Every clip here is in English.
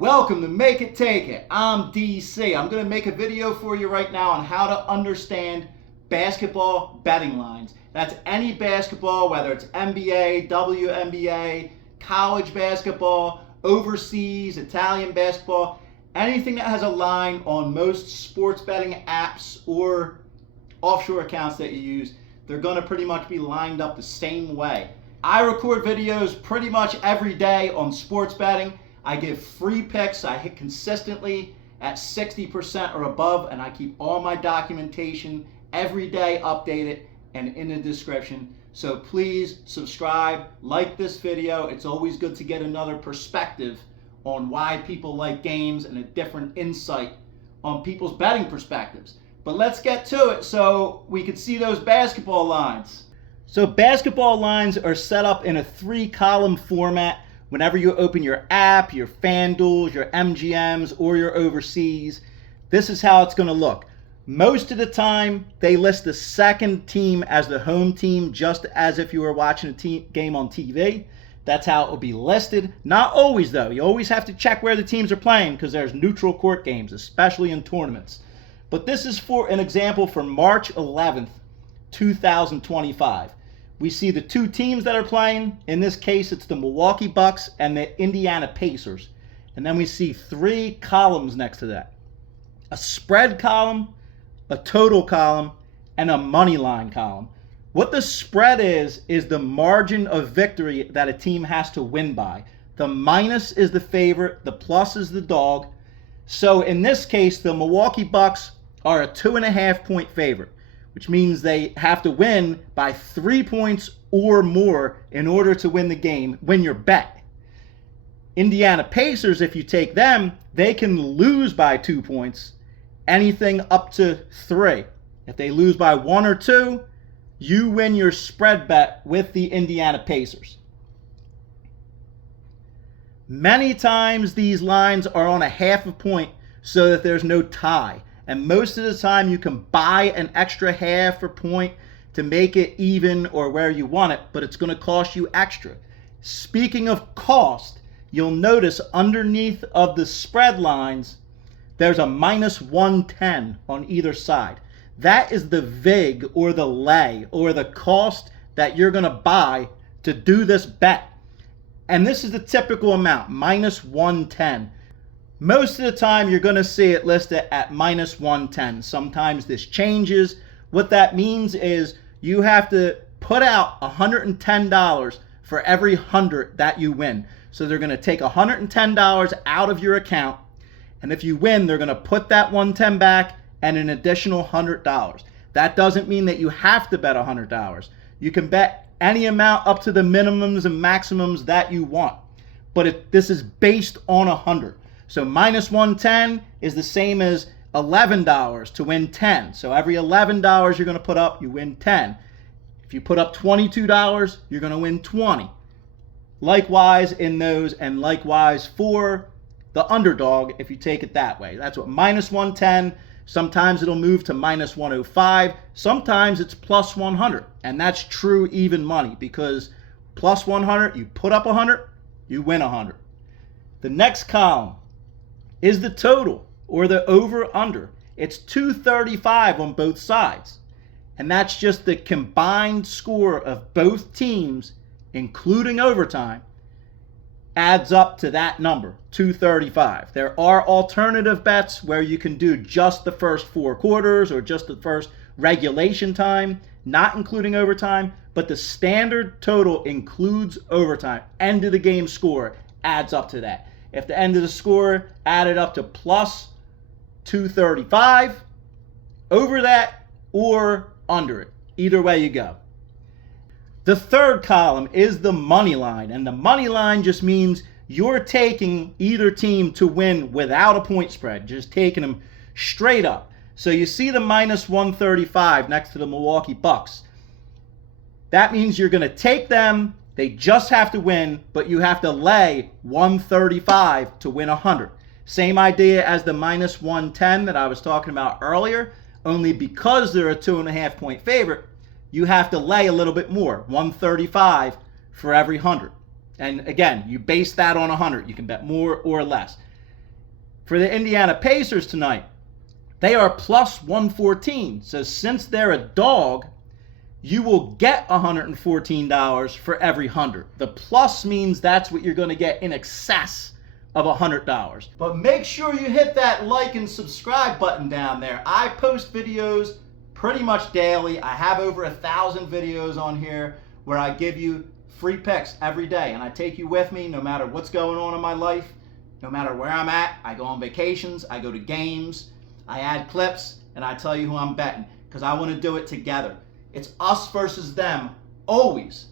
Welcome to Make It Take It. I'm DC. I'm going to make a video for you right now on how to understand basketball betting lines. That's any basketball, whether it's NBA, WNBA, college basketball, overseas, Italian basketball, anything that has a line on most sports betting apps or offshore accounts that you use, they're going to pretty much be lined up the same way. I record videos pretty much every day on sports betting. I give free picks. I hit consistently at 60% or above, and I keep all my documentation every day updated and in the description. So please subscribe, like this video. It's always good to get another perspective on why people like games and a different insight on people's betting perspectives. But let's get to it so we can see those basketball lines. So basketball lines are set up in a 3-column format. Whenever you open your app, your FanDuels, your MGMs, or your overseas, this is how it's going to look. Most of the time, they list the second team as the home team, just as if you were watching a game on TV. That's how it will be listed. Not always, though. You always have to check where the teams are playing because there's neutral court games, especially in tournaments. But this is for an example for March 11th, 2025. We see the two teams that are playing. In this case, it's the Milwaukee Bucks and the Indiana Pacers. And then we see 3 columns next to that. A spread column, a total column, and a money line column. What the spread is the margin of victory that a team has to win by. The minus is the favorite, the plus is the dog. So in this case, the Milwaukee Bucks are a 2.5 point favorite, which means they have to win by 3 points or more in order to win the game, win your bet. Indiana Pacers, if you take them, they can lose by 2 points, anything up to 3. If they lose by 1 or 2, you win your spread bet with the Indiana Pacers. Many times these lines are on a half a point so that there's no tie. And most of the time you can buy an extra half a point to make it even or where you want it, but it's going to cost you extra. Speaking of cost, you'll notice underneath of the spread lines, there's a minus 110 on either side. That is the vig or the lay or the cost that you're going to buy to do this bet. And this is the typical amount, minus 110. Most of the time, you're going to see it listed at minus 110. Sometimes this changes. What that means is you have to put out $110 for every 100 that you win. So they're going to take $110 out of your account. And if you win, they're going to put that 110 back and an additional $100. That doesn't mean that you have to bet $100. You can bet any amount up to the minimums and maximums that you want. But this is based on 100. So minus 110 is the same as $11 to win 10. So every $11 you're going to put up, you win 10. If you put up $22, you're going to win 20. Likewise in those, and likewise for the underdog if you take it that way. That's what minus 110. Sometimes it'll move to minus 105. Sometimes it's plus 100. And that's true even money because plus 100, you put up 100, you win 100. The next column is the total or the over-under. It's 235 on both sides. And that's just the combined score of both teams, including overtime, adds up to that number, 235. There are alternative bets where you can do just the first 4 quarters or just the first regulation time, not including overtime, but the standard total includes overtime. End of the game score adds up to that. If the end of the score added up to plus 235, over that or under it. Either way you go. The third column is the money line. And the money line just means you're taking either team to win without a point spread. Just taking them straight up. So you see the minus 135 next to the Milwaukee Bucks. That means you're going to take them. They just have to win, but you have to lay 135 to win 100. Same idea as the minus 110 that I was talking about earlier, only because they're a 2.5 point favorite, you have to lay a little bit more, 135 for every 100. And again, you base that on 100. You can bet more or less. For the Indiana Pacers tonight, they are plus 114. So since they're a dog, you will get $114 for every 100. The plus means that's what you're going to get in excess of $100. But make sure you hit that like and subscribe button down there. I post videos pretty much daily. I have over 1,000 videos on here where I give you free picks every day, and I take you with me no matter what's going on in my life, no matter where I'm at. I go on vacations, I go to games, I add clips, and I tell you who I'm betting because I want to do it together. It's us versus them, always.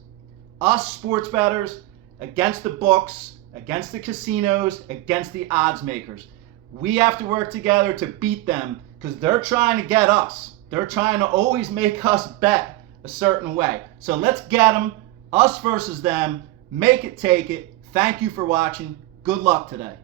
Us sports bettors against the books, against the casinos, against the odds makers. We have to work together to beat them because they're trying to get us. They're trying to always make us bet a certain way. So let's get them, us versus them, make it, take it. Thank you for watching. Good luck today.